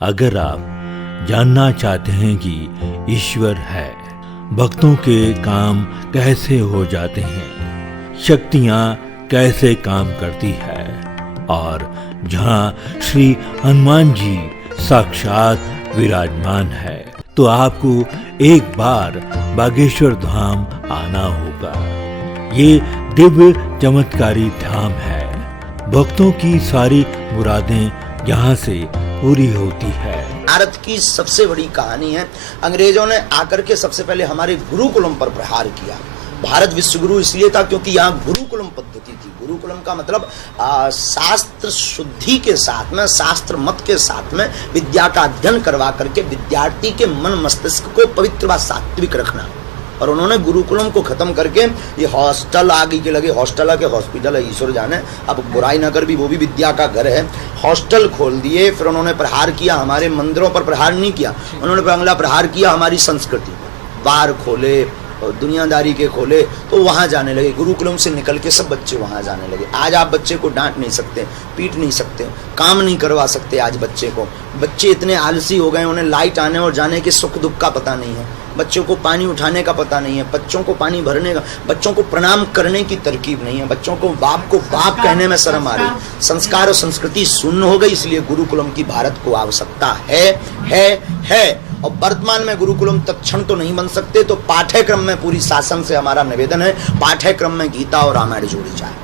अगर आप जानना चाहते हैं कि ईश्वर है, भक्तों के काम कैसे हो जाते हैं, शक्तियाँ कैसे काम करती है और जहाँ श्री हनुमान जी साक्षात विराजमान है, तो आपको एक बार बागेश्वर धाम आना होगा। ये दिव्य चमत्कारी धाम है। भक्तों की सारी मुरादें यहाँ से पूरी होती है। भारत की सबसे बड़ी कहानी है, अंग्रेजों ने आकर के सबसे पहले हमारे गुरुकुलम पर प्रहार किया। भारत विश्वगुरु इसलिए था क्योंकि यहाँ गुरुकुलम पद्धति थी। गुरुकुलम का मतलब शास्त्र शुद्धि के साथ में, शास्त्र मत के साथ में विद्या का अध्ययन करवा करके विद्यार्थी के मन मस्तिष्क को पवित्र व सात्विक रखना। और उन्होंने गुरुकुलम को खत्म करके ये हॉस्टल आगे के लगे, हॉस्टल है कि हॉस्पिटल है ईश्वर जाने, अब बुराई नगर भी वो भी विद्या का घर है, हॉस्टल खोल दिए। फिर उन्होंने प्रहार किया, हमारे मंदिरों पर प्रहार नहीं किया, उन्होंने अगला प्रहार किया हमारी संस्कृति पर। बार खोले और दुनियादारी के खोले तो वहाँ जाने लगे। गुरुकुलम से निकल के सब बच्चे वहाँ जाने लगे। आज आप बच्चे को डांट नहीं सकते, पीट नहीं सकते, काम नहीं करवा सकते। आज बच्चे को, बच्चे इतने आलसी हो गए, उन्हें लाइट आने और जाने के सुख दुख का पता नहीं है, बच्चों को पानी उठाने का पता नहीं है, बच्चों को पानी भरने का, बच्चों को प्रणाम करने की तरकीब नहीं है, बच्चों को बाप कहने में शर्म आ रही। संस्कार और संस्कृति शून्य हो गई। इसलिए गुरुकुलम की भारत को आवश्यकता है। और वर्तमान में गुरुकुलम तत्क्षण तो नहीं बन सकते, तो पाठ्यक्रम में पूरी शासन से हमारा निवेदन है, पाठ्यक्रम में गीता और रामायण जोड़ी जाए।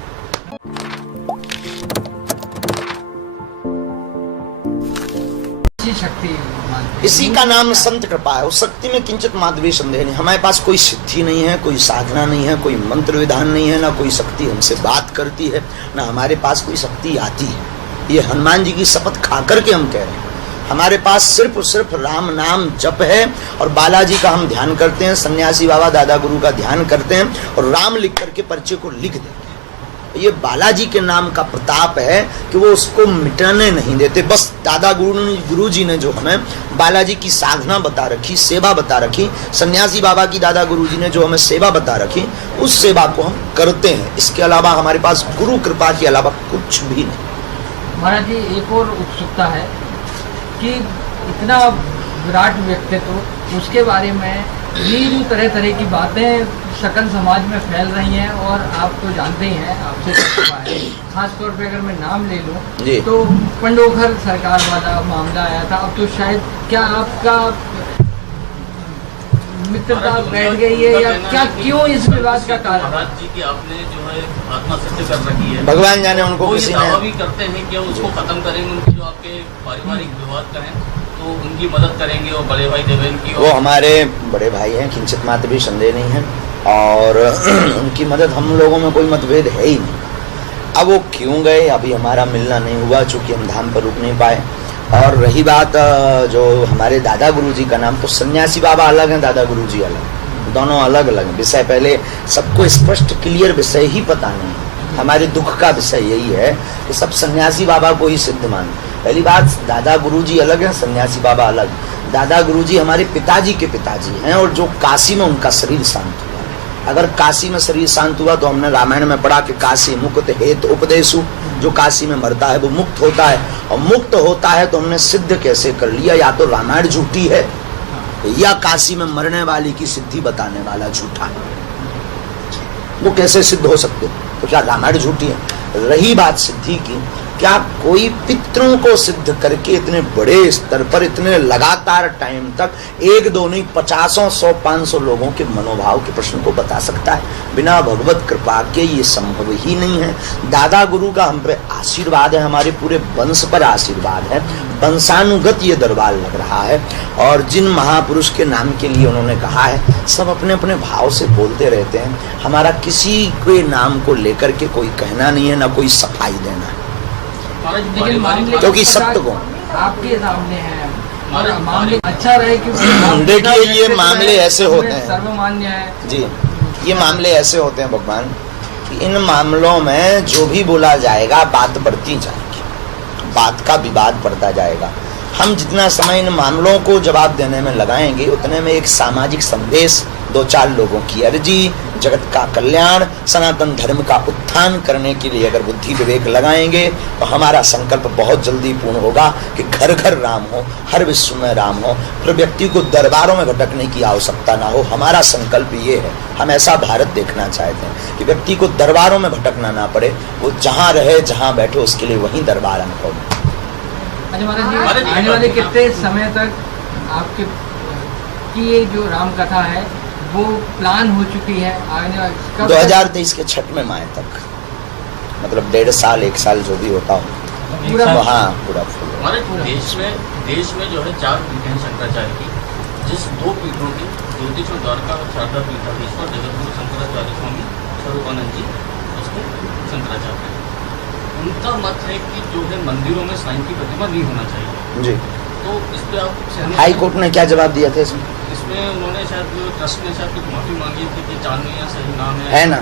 इसी का नाम संत कृपा है। उस शक्ति में किंचित मात्र भी संदेह नहीं। हमारे पास कोई सिद्धि नहीं है, कोई साधना नहीं है, कोई मंत्र विधान नहीं है, ना कोई शक्ति हमसे बात करती है, ना हमारे पास कोई शक्ति आती है। ये हनुमान जी की शपथ खा करके हम कह रहे हैं। हमारे पास सिर्फ और सिर्फ राम नाम जप है और बालाजी का हम ध्यान करते हैं, सन्यासी बाबा दादा गुरु का ध्यान करते हैं और राम लिख करके पर्चे को लिख देते हैं। ये बालाजी के नाम का प्रताप है कि वो उसको मिटाने नहीं देते। बस दादा गुरु जी ने जो हमें बालाजी की साधना बता रखी, सेवा बता रखी, सन्यासी बाबा की दादा गुरु जी ने जो हमें सेवा बता रखी, उस सेवा को हम करते हैं। इसके अलावा हमारे पास गुरु कृपा के अलावा कुछ भी नहीं। महाराज जी, एक और उत्सुकता है कि इतना विराट व्यक्तित्व, उसके बारे में नील तरह तरह की बातें सकल समाज में फैल रही हैं और आप तो जानते ही हैं, आपसे खासतौर पे अगर मैं नाम ले लूँ तो पंडोखर सरकार वाला मामला आया था। अब तो शायद क्या आपका मित्रता बैठ गई है या क्या, क्यों इस विवाद का कारण? महाराज जी की आपने जो है आत्मा सत्य कर रखी है, भगवान जाने उनको किसी ने भी करते हैं कि उसको खत्म करेंगे। उनके जो आपके पारिवारिक विवाद का है तो उनकी मदद करेंगे और बड़े भाई देवेंद्र की, वो हमारे बड़े भाई हैं, किंचित मात्र भी संदेह नहीं है और उनकी मदद, हम लोगों में कोई मतभेद है ही नहीं। अब वो क्यों गए अभी हमारा मिलना नहीं हुआ, चूंकि हम धाम पर रुक नहीं पाए। और रही बात जो हमारे दादा गुरुजी का नाम, तो सन्यासी बाबा अलग हैं, दादा गुरुजी अलग, दोनों अलग अलग विषय। पहले सबको स्पष्ट क्लियर विषय ही पता नहीं। हमारे दुख का विषय यही है कि सब सन्यासी बाबा को ही सिद्ध मानते। पहली बात, दादा गुरुजी अलग हैं, सन्यासी बाबा अलग। दादा गुरुजी हमारे पिताजी के पिताजी हैं और जो काशी में उनका शरीर शांत हुआ। अगर काशी में शरीर शांत हुआ तो हमने रामायण में पढ़ा कि काशी मुक्त हेतु उपदेशु, जो काशी में मरता है वो मुक्त होता है। और मुक्त होता है तो हमने सिद्ध कैसे कर लिया, या तो रामायण झूठी है या काशी में मरने वाली की सिद्धि बताने वाला झूठा है। वो कैसे सिद्ध हो सकते? तो क्या रामायण झूठी है? रही बात सिद्धि की, क्या कोई पितरों को सिद्ध करके इतने बड़े स्तर पर इतने लगातार टाइम तक एक दो नहीं 50, 100, 500 लोगों के मनोभाव के प्रश्न को बता सकता है? बिना भगवत कृपा के ये संभव ही नहीं है। दादा गुरु का हम पे आशीर्वाद है, हमारे पूरे वंश पर आशीर्वाद है, वंशानुगत ये दरबार लग रहा है। और जिन महापुरुष के नाम के लिए उन्होंने कहा है, सब अपने अपने भाव से बोलते रहते हैं। हमारा किसी के नाम को लेकर के कोई कहना नहीं है, ना कोई सफाई देना है, क्योंकि सत्य को आपके सामने है। मामले अच्छा रहे, क्योंकि देखिए ये मामले ऐसे होते हैं, सर्वमान्य है जी, ये मामले ऐसे होते हैं भगवान कि इन मामलों में जो भी बोला जाएगा बात बढ़ती जाएगी, बात का विवाद बढ़ता जाएगा। हम जितना समय इन मामलों को जवाब देने में लगाएंगे उतने में एक सामाजिक संदेश 2-4 लोगों की अर्जी, जगत का कल्याण, सनातन धर्म का उत्थान करने के लिए अगर बुद्धि विवेक लगाएंगे तो हमारा संकल्प बहुत जल्दी पूर्ण होगा कि घर घर राम हो, हर विश्व में राम हो, फिर व्यक्ति को दरबारों में भटकने की आवश्यकता ना हो। हमारा संकल्प ये है, हम ऐसा भारत देखना चाहते हैं कि व्यक्ति को दरबारों में भटकना ना पड़े, वो जहाँ रहे जहाँ बैठे उसके लिए वहीं दरबार अनुभव। अच्छा महाराज जी, आने वाले कितने समय तक आपके की ये जो राम कथा है वो प्लान हो चुकी है? आने 2023 के छठ में माह तक, मतलब 1.5 साल 1 साल जो भी होता हो पूरा। हाँ पूरा फुल। हमारे देश में जो है 4 पीठ हैं शंकराचार्य की, जिस 2 पीठों की ज्योतिष और द्वारका और शारदा पीठाधीश्वर जगतगुरु शंकराचार्य स्वामी स्वरूपानंद जी उसके शंकराचार्य हैं। उनका मत है कि जो है मंदिरों में साईं की प्रतिमा नहीं होना चाहिए जी। तो इस पे आप हाई कोर्ट ने क्या जवाब दिया था इसमें? इसमें उन्होंने शायद ट्रस्ट ने शायद कुछ माफी मांगी थी कि चांदनिया सही नाम है ना।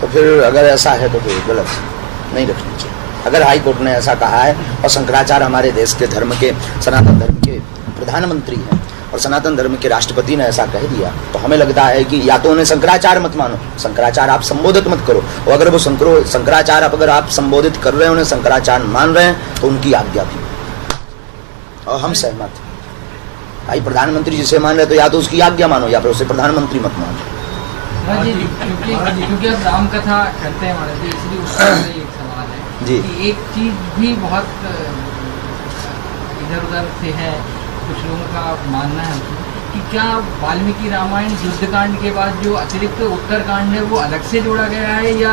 तो फिर अगर ऐसा है तो फिर गलत नहीं रखनी चाहिए। अगर हाई कोर्ट ने ऐसा कहा है और शंकराचार्य हमारे देश के धर्म के, सनातन धर्म के प्रधानमंत्री हैं और सनातन धर्म के राष्ट्रपति ने ऐसा कह दिया, तो हमें लगता है कि या तो उन्हें शंकराचार्य मत मानो, शंकराचार्य आप संबोधित मत करो, और अगर वो शंकराचार्य अगर आप संबोधित कर रहे हैं, उन्हें शंकराचार्य मान रहे हैं, तो उनकी आज्ञा भी, और हम सहमत हैं। भाई प्रधानमंत्री जिसे मान रहे तो या तो उसकी आज्ञा मानो या फिर उसे प्रधानमंत्री मत मानो। क्योंकि अब राम कथा करते हैं महाराज जी, इसलिए उसका एक सवाल है जी। कि एक चीज भी बहुत इधर उधर से है, कुछ लोगों का मानना है कि क्या वाल्मीकि रामायण युद्धकांड के बाद जो अतिरिक्त उत्तरकांड है वो अलग से जोड़ा गया है, या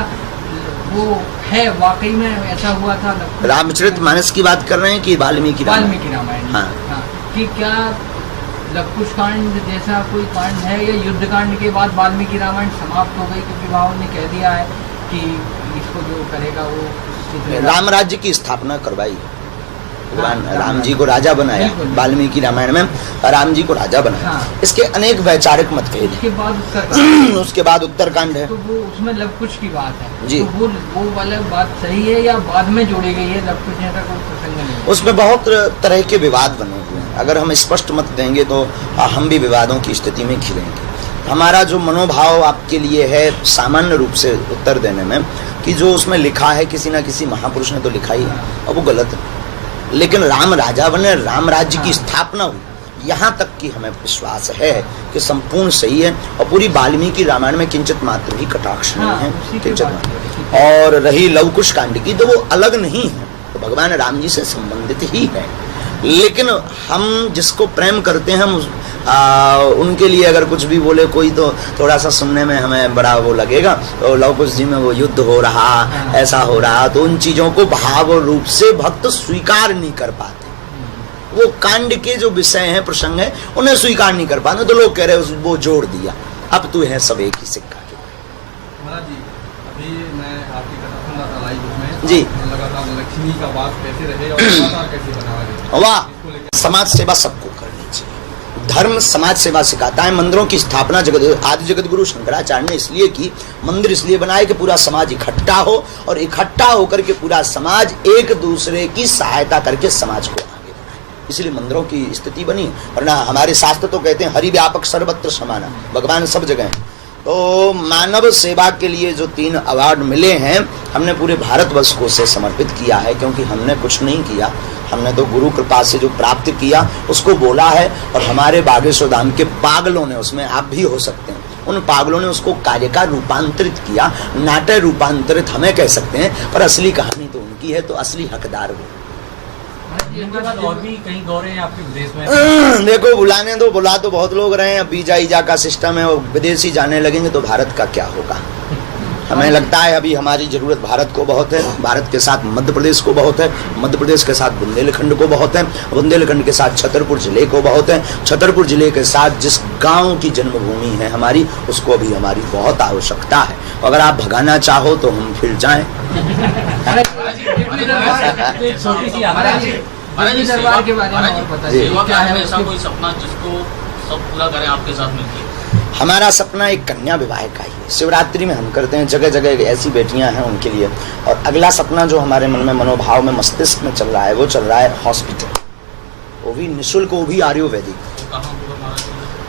वो है वाकई में ऐसा हुआ था? रामचरितमानस की बात कर रहे हैं कि वाल्मीकि रामायण? हाँ। कि क्या लवकुश कांड जैसा कोई कांड है, या युद्ध कांड के बाद वाल्मीकि रामायण समाप्त हो गई क्योंकि भगवान ने कह दिया है कि इसको जो करेगा वो राम राज्य की स्थापना करवाई, भगवान राम जी को राजा बनाया, वाल्मीकि रामायण में राम जी को राजा बनाया। हाँ। इसके अनेक वैचारिक मतभेद हैं। उसके बाद उत्तरकांड है, तो वो उसमें लवकुश की बात है जी। तो वो वाला बात सही है या बाद में जोड़ी गई है? लवकुश जैसा कोई प्रसंग नहीं, उसमें बहुत तरह के विवाद बने हुए हैं। अगर हम स्पष्ट मत देंगे तो हम भी विवादों की स्थिति में घिरेंगे। हमारा जो मनोभाव आपके लिए है सामान्य रूप से उत्तर देने में, कि जो उसमें लिखा है किसी ना किसी महापुरुष ने तो लिखा ही है और वो गलत है, लेकिन राम राजा बने, राम राज्य की स्थापना हुई, यहाँ तक कि हमें विश्वास है कि संपूर्ण सही है। और पूरी वाल्मीकि रामायण में किंचित मात्र भी कटाक्ष नहीं है, किंचित मात्र। और रही लवकुश कांड की, तो वो अलग नहीं है, तो भगवान राम जी से संबंधित ही है। लेकिन हम जिसको प्रेम करते हैं, हम उनके लिए अगर कुछ भी बोले कोई, तो थोड़ा सा सुनने में हमें बड़ा वो लगेगा। तो लवकुश जी में वो युद्ध हो रहा, ऐसा हो रहा, तो उन चीजों को भाव रूप से भक्त स्वीकार नहीं कर पाते। वो कांड के जो विषय हैं, प्रसंग है, उन्हें स्वीकार नहीं कर पाते, तो लोग कह रहे वो जोड़ दिया, अब तू है सब एक ही सिक्का के। महाराज जी, अभी मैं आपकी कथा सुन रहा था लाइव में जी, लगातार लक्ष्मी का वास कैसे रहे और लगातार कैसे बना रहे। वाह, समाज सेवा सबको करनी चाहिए। धर्म समाज सेवा सिखाता है। मंदिरों की स्थापना आदि जगत गुरु शंकराचार्य ने इसलिए की, मंदिर इसलिए बनाए कि पूरा समाज इकट्ठा हो, और इकट्ठा होकर के पूरा समाज एक दूसरे की सहायता करके समाज को आगे बढ़ाए, इसलिए मंदिरों की स्थिति बनी। वरना हमारे शास्त्र तो कहते हैं हरि व्यापक सर्वत्र समाना, भगवान सब जगह है। तो मानव सेवा के लिए जो 3 अवार्ड मिले हैं, हमने पूरे भारतवर्ष को उसे समर्पित किया है, क्योंकि हमने कुछ नहीं किया, हमने तो गुरु कृपा से जो प्राप्त किया उसको बोला है। और हमारे बागेश्वर धाम के पागलों ने, उसमें आप भी हो सकते हैं, उन पागलों ने उसको कार्य का रूपांतरित किया। नाट्य रूपांतरित हमें कह सकते हैं, पर असली कहानी तो उनकी है, तो असली हकदार वो। और भी कहीं दौरे हैं आपके विदेश में? देखो, बुलाने दो, बुला तो बहुत लोग रहे हैं, अब वीजा ईजा का सिस्टम है, और विदेशी जाने लगेंगे तो भारत का क्या होगा। हमें लगता है अभी हमारी जरूरत भारत को बहुत है, भारत के साथ मध्य प्रदेश को बहुत है, मध्य प्रदेश के साथ बुंदेलखंड को बहुत है, बुंदेलखंड के साथ छतरपुर जिले को बहुत है, छतरपुर जिले के साथ जिस गांव की जन्मभूमि है हमारी, उसको भी हमारी बहुत आवश्यकता है। अगर आप भगाना चाहो तो हम फिर जाएं। दरबार के बारे में और पता सेवा क्या है, ऐसा कोई सपना जिसको सब पूरा करें आपके साथ मिलकर? हमारा सपना एक कन्या विवाह का ही है। शिवरात्रि में हम करते हैं, जगह जगह ऐसी बेटियां हैं उनके लिए। और अगला सपना जो हमारे मन में, मनोभाव में, मस्तिष्क में चल रहा है, वो चल रहा है हॉस्पिटल, वो भी निःशुल्क, वो भी आयुर्वेदिक।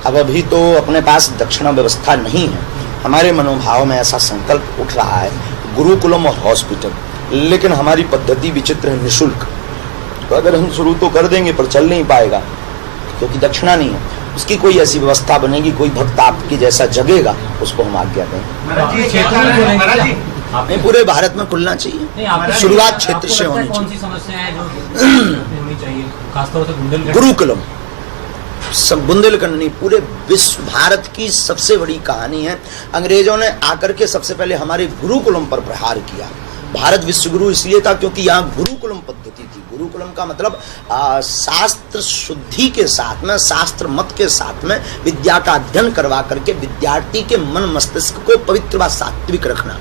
अब अभी तो अपने पास दक्षिणा व्यवस्था नहीं है। हमारे मनोभाव में ऐसा संकल्प उठ रहा है गुरुकुलम और हॉस्पिटल, लेकिन हमारी पद्धति विचित्र है, निःशुल्क। तो अगर हम शुरू तो कर देंगे पर चल नहीं पाएगा क्योंकि दक्षिणा नहीं है। उसकी कोई ऐसी व्यवस्था बनेगी, कोई भक्त आपकी जैसा जगेगा, उसको हम आज्ञा देंगे। नहीं, पूरे भारत में खुलना चाहिए, शुरुआत क्षेत्र से होनी चाहिए। गुरुकुलम सब बुंदेलखंड नहीं, पूरे विश्व भारत की सबसे बड़ी कहानी है। अंग्रेजों ने आकर के सबसे पहले हमारे गुरुकुलम पर प्रहार किया। भारत विश्व गुरु इसलिए था क्योंकि यहाँ गुरुकुलम पद्धति थी। गुरुकुलम का मतलब शास्त्र शुद्धि के साथ में, शास्त्र मत के साथ में विद्या का अध्ययन करवा करके विद्यार्थी के मन मस्तिष्क को पवित्र व सात्विक रखना।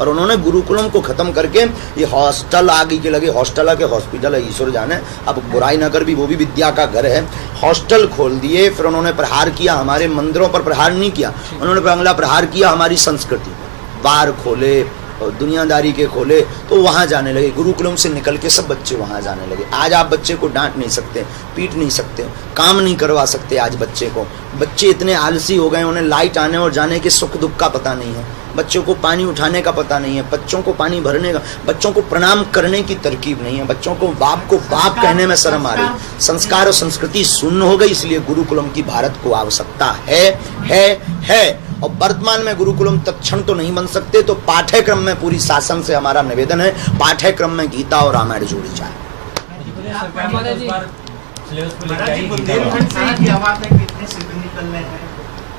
और उन्होंने गुरुकुलम को खत्म करके ये हॉस्टल आगे के लगे, हॉस्टल है कि हॉस्पिटल है ईश्वर जाने, अब बुराई न कर भी वो भी विद्या का घर है, हॉस्टल खोल दिए। फिर उन्होंने प्रहार किया, हमारे मंदिरों पर प्रहार नहीं किया, उन्होंने अगला प्रहार किया हमारी संस्कृति पर। बार खोले और दुनियादारी के खोले तो वहाँ जाने लगे, गुरुकुलम से निकल के सब बच्चे वहाँ जाने लगे। आज आप बच्चे को डांट नहीं सकते, पीट नहीं सकते, काम नहीं करवा सकते आज बच्चे को। बच्चे इतने आलसी हो गए, उन्हें लाइट आने और जाने के सुख दुख का पता नहीं है, बच्चों को पानी उठाने का पता नहीं है, बच्चों को पानी भरने का, बच्चों को प्रणाम करने की तरकीब नहीं है, बच्चों को बाप कहने में शर्म आ रही। संस्कार और संस्कृति शून्य हो गई, इसलिए गुरुकुलम की भारत को आवश्यकता है। और वर्तमान में गुरुकुलम तत्क्षण तो नहीं बन सकते, तो पाठ्यक्रम में पूरी शासन से हमारा निवेदन है, पाठ्यक्रम में गीता और रामायण जोड़ी जाए।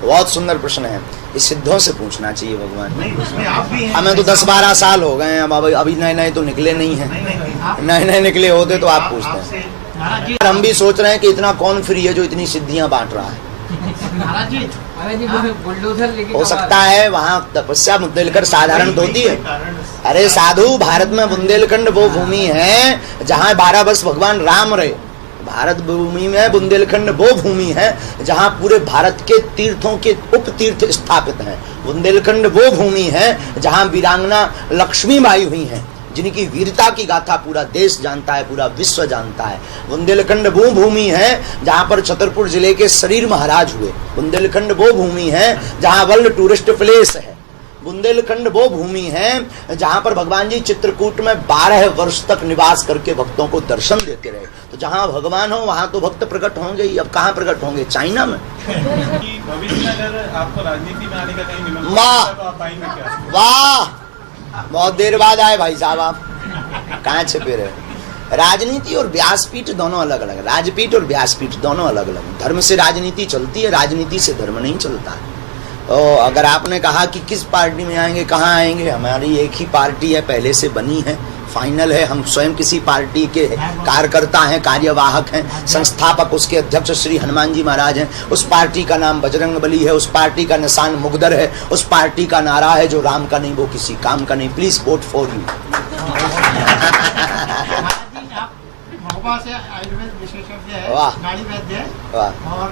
बहुत सुंदर प्रश्न है, इस सिद्धों से पूछना चाहिए भगवान। हमें तो 10-12 साल हो गए, अब अभी नए तो निकले नहीं हैं। नए निकले होते तो आप पूछते हैं। हम भी सोच रहे हैं कि इतना कौन फ्री है जो इतनी सिद्धियां बांट रहा है। हो सकता है वहाँ तपस्या बुंदेलखंड साधारण होती है। अरे साधु, भारत में बुंदेलखंड वो भूमि है जहाँ 12 वर्ष भगवान राम रहे। भारत भूमि में बुंदेलखंड वो भूमि है जहाँ पूरे भारत के तीर्थों के उप तीर्थ स्थापित हैं। बुंदेलखंड वो भूमि है जहाँ वीरांगना लक्ष्मीबाई हुई हैं, जिनकी वीरता की गाथा पूरा देश जानता है, पूरा विश्व जानता है। बुंदेलखंड वो भूमि है जहाँ पर छतरपुर जिले के शरीर महाराज हुए। बुंदेलखंड वो भूमि है जहाँ वर्ल्ड टूरिस्ट प्लेस है। बुंदेलखंड वो भूमि है जहाँ पर भगवान जी चित्रकूट में 12 वर्ष तक निवास करके भक्तों को दर्शन देते रहे। तो जहाँ भगवान हो वहाँ तो भक्त प्रकट होंगे ही। अब कहाँ प्रकट होंगे? चाइना में। भविष्य में अगर आपको राजनीति में आने का कहीं निमंत्रण तो आप आएंगे क्या? वाह, बहुत देर बाद आए भाई साहब, आप कहाँ छिपे रहे? राजनीति और व्यासपीठ दोनों अलग अलग, राजपीठ और व्यासपीठ दोनों अलग अलग। धर्म से राजनीति चलती है, राजनीति से धर्म नहीं चलता है। तो अगर आपने कहा कि किस पार्टी में आएंगे, कहाँ आएंगे, हमारी एक ही पार्टी है, पहले से बनी है, फाइनल है। हम स्वयं किसी पार्टी के कार्यकर्ता हैं, कार्यवाहक हैं। संस्थापक उसके अध्यक्ष श्री हनुमान जी महाराज हैं। उस पार्टी का नाम बजरंगबली है, उस पार्टी का निशान मुगदर है, उस पार्टी का नारा है जो राम का नहीं वो किसी काम का नहीं। Please vote for you. Ayurveda विशेषज्ञ है, वाह, नाड़ी वैद्य है, वाह। और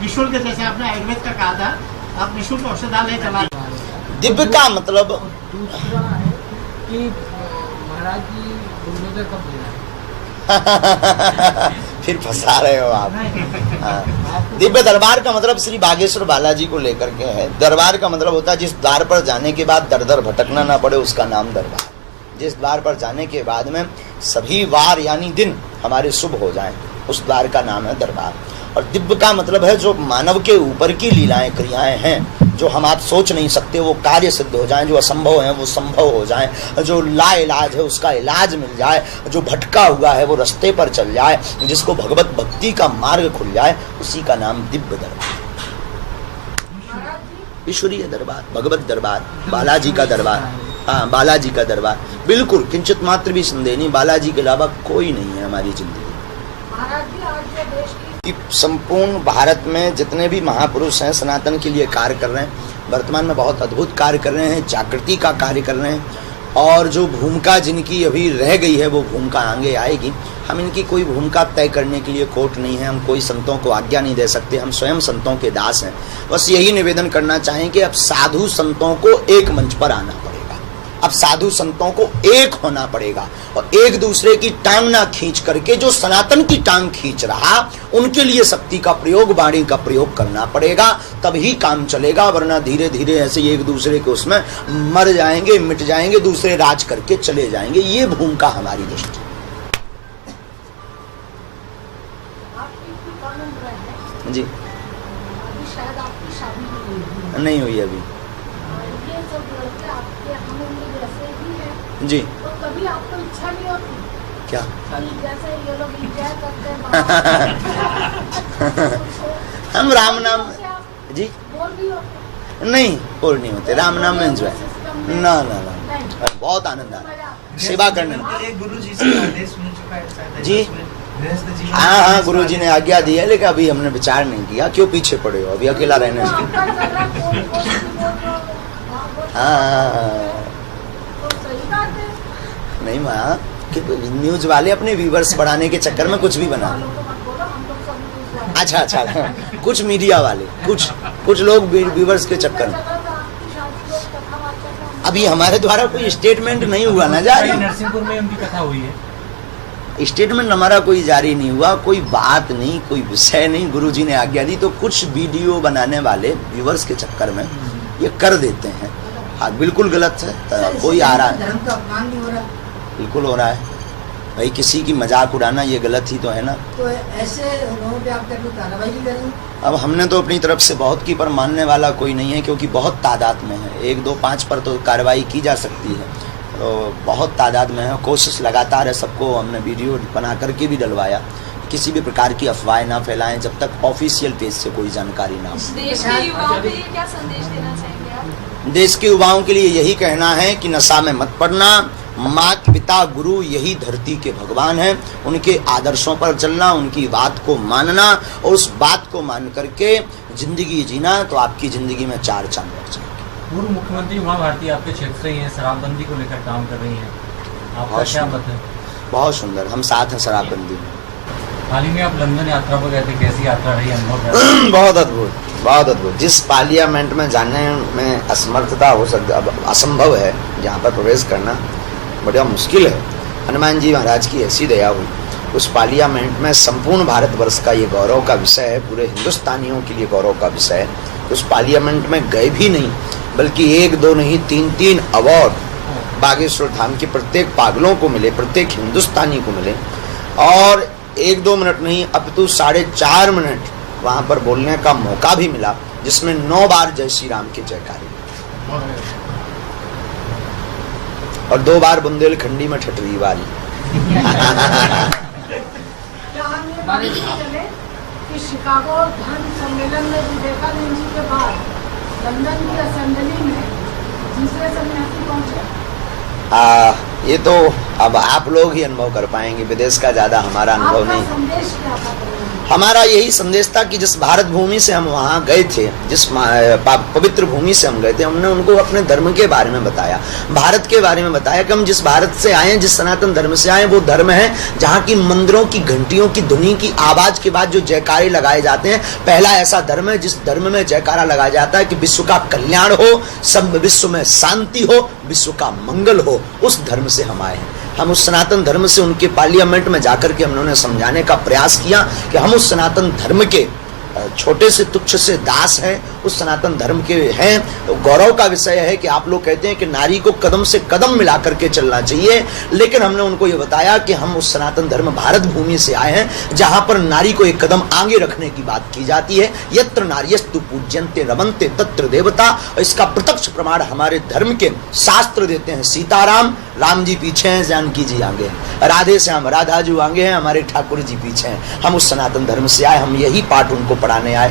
निःशुल्क, जैसे आपने आयुर्वेद का कहा था, आप निःशुल्क औषधालय चला। दिव्य का मतलब दूसरा है कि महाराज जी बुलडोजर कब लेना है? फिर फंसा रहे हो आप। हाँ। दिव्य दरबार का मतलब श्री बागेश्वर बालाजी को लेकर के है। दरबार का मतलब होता है जिस द्वार पर जाने के बाद दर दर भटकना ना पड़े, उसका नाम दरबार। जिस द्वार पर जाने के बाद में सभी वार यानी दिन हमारे शुभ हो जाएं, उस द्वार का नाम है दरबार। और दिव्य का मतलब है जो मानव के ऊपर की लीलाएं क्रियाएं हैं, जो हम आप सोच नहीं सकते वो कार्य सिद्ध हो जाएं, जो असंभव है वो संभव हो जाएं, जो ला इलाज है उसका इलाज मिल जाए, जो भटका हुआ है वो रास्ते पर चल जाए, जिसको भगवत भक्ति का मार्ग खुल जाए, उसी का नाम दिव्य दरबार, ईश्वरीय दरबार, भगवत दरबार, बालाजी का दरबार। हाँ, बालाजी का दरबार। बिल्कुल, किंचित मात्र भी संदेह नहीं, बालाजी के अलावा कोई नहीं है हमारी जिंदगी। संपूर्ण भारत में जितने भी महापुरुष हैं सनातन के लिए कार्य कर रहे हैं, वर्तमान में बहुत अद्भुत कार्य कर रहे हैं, जागृति का कार्य कर रहे हैं। और जो भूमिका जिनकी अभी रह गई है वो भूमिका आगे आएगी। हम इनकी कोई भूमिका तय करने के लिए कोर्ट नहीं है, हम कोई संतों को आज्ञा नहीं दे सकते, हम स्वयं संतों के दास हैं। बस यही निवेदन करना चाहें कि अब साधु संतों को एक मंच पर आना पड़ेगा। अब साधु संतों को एक होना पड़ेगा और एक दूसरे की टांग ना खींच करके जो सनातन की टांग खींच रहा उनके लिए शक्ति का प्रयोग, वाणी का प्रयोग करना पड़ेगा, तभी काम चलेगा। वरना धीरे धीरे ऐसे ही एक दूसरे के उसमें मर जाएंगे, मिट जाएंगे, दूसरे राज करके चले जाएंगे। ये भूमिका हमारी दृष्टि। जी शायद आपकी शादी नहीं हुई अभी। ये सब लड़के आपके हम उम्र जैसे ही हैं, जी तो कभी आपको इच्छा नहीं होती क्या कि जैसे ये लोग एंजॉय करते हैं हम राम नाम जी बोल भी होते नहीं बोल नहीं होते, राम नाम में एंजॉय ना ना ना, बहुत आनंद आता सेवा करने में। गुरु जी से आदेश मिल चुका है शायद जी हाँ हाँ गुरु जी ने आज्ञा दी है, लेकिन अभी हमने विचार नहीं किया। क्यों पीछे पड़े हो, अभी अकेला रहने हाँ नहीं माँ कि न्यूज वाले अपने व्यूवर्स बढ़ाने के चक्कर में कुछ भी बना। अच्छा अच्छा कुछ मीडिया वाले, कुछ लोग व्यूवर्स के चक्कर में। अभी हमारे द्वारा कोई स्टेटमेंट नहीं हुआ ना जारी। नरसिंहपुर में उनकी कथा हुई है, स्टेटमेंट हमारा कोई जारी नहीं हुआ, कोई बात नहीं, कोई विषय नहीं। गुरुजी ने आज्ञा दी तो कुछ वीडियो बनाने वाले व्यूवर्स के चक्कर में ये कर देते हैं। हाँ बिल्कुल गलत है, कोई आ रहा है धर्म का अपमान नहीं हो रहा, बिल्कुल हो रहा है भाई। किसी की मजाक उड़ाना ये गलत ही तो है ना। तो ऐसे लोगों पे आप कोई कार्रवाई नहीं करेंगे? अब हमने तो अपनी तरफ से बहुत की, पर मानने वाला कोई नहीं है, क्योंकि बहुत तादाद में है। 1 2 5 पर तो कार्रवाई की जा सकती है, तो बहुत तादाद में है। कोशिश लगातार है, सबको हमने वीडियो बना करके भी डलवाया। किसी भी प्रकार की अफवाहें ना फैलाएं जब तक ऑफिशियल पेज से कोई जानकारी ना हो। देश के युवाओं के लिए क्या संदेश देना चाहेंगे आप? देश के युवाओं के लिए यही कहना है कि नशा में मत पड़ना। माता पिता गुरु यही धरती के भगवान हैं, उनके आदर्शों पर चलना, उनकी बात को मानना और उस बात को मान करके जिंदगी जीना, तो आपकी जिंदगी में 4 चांद लग जाएंगे। पूर्व मुख्यमंत्री उमा भारती आपके क्षेत्र से ही हैं, शराबबंदी को लेकर काम कर रही हैं, आपका क्या मत है? बहुत सुंदर, हम साथ हैं शराबबंदी में। हाल ही में आप लंदन यात्रा पर गए थे, कैसी यात्रा रही, अनुभव? बहुत अद्भुत, बहुत अद्भुत। जिस पार्लियामेंट में जाने में असमर्थता हो सकता, अब असंभव है जहाँ पर प्रवेश करना बड़ा मुश्किल है, हनुमान जी महाराज की ऐसी दया हुई। उस पार्लियामेंट में संपूर्ण भारतवर्ष का ये गौरव का विषय है, पूरे हिंदुस्तानियों के लिए गौरव का विषय है। उस पार्लियामेंट में गए भी नहीं, बल्कि 1 2 नहीं 3 अवार्ड बागेश्वर धाम के प्रत्येक पागलों को मिले, प्रत्येक हिंदुस्तानी को मिले। और 1 2 मिनट नहीं, अब तो 4.5 मिनट वहाँ पर बोलने का मौका भी मिला, जिसमें 9 बार जय श्री राम के जयकारे और 2 बार बुंदेलखंडी में ठटरी वाली। कि शिकागो धर्म सम्मेलन में विवेकानंद जी के बाद लंदन की असेंबली में दूसरे सन्यासी पहुंचे। ये तो अब आप लोग ही अनुभव कर पाएंगे, विदेश का ज्यादा हमारा अनुभव नहीं। संदेश क्या था? हमारा यही संदेश था कि जिस भारत भूमि से हम वहाँ गए थे, जिस पवित्र भूमि से हम गए थे, हमने उनको अपने धर्म के बारे में बताया, भारत के बारे में बताया कि हम जिस भारत से आए हैं, जिस सनातन धर्म से आए, वो धर्म है जहाँ की मंदिरों की घंटियों की ध्वनि की आवाज के बाद जो जयकारे लगाए जाते हैं, पहला ऐसा धर्म है जिस धर्म में जयकारा लगाया जाता है कि विश्व का कल्याण हो, सब विश्व में शांति हो, विश्व का मंगल हो। उस धर्म से हम आए हैं। हम उस सनातन धर्म से उनके पार्लियामेंट में जाकर के हमने समझाने का प्रयास किया कि हम उस सनातन धर्म के छोटे से तुच्छ से दास हैं, उस सनातन धर्म के हैं। तो गौरव का विषय है कि आप लोग कहते हैं कि नारी को कदम से कदम मिला करके चलना चाहिए, लेकिन हमने उनको ये बताया कि हम उस सनातन धर्म भारत भूमि से आए हैं जहां पर नारी को एक कदम आगे रखने की बात की जाती है। यत्र नार्यस्तु पूज्यन्ते रमन्ते तत्र देवता। इसका प्रत्यक्ष प्रमाण हमारे धर्म के शास्त्र देते हैं। सीताराम, राम जी पीछे हैं, जानकी जी आगे हैं, राधे श्याम, राधा जी आगे हैं, हमारे ठाकुर जी पीछे हैं। हम उस सनातन धर्म से आए, हम यही पाठ उनको पढ़ाने आए।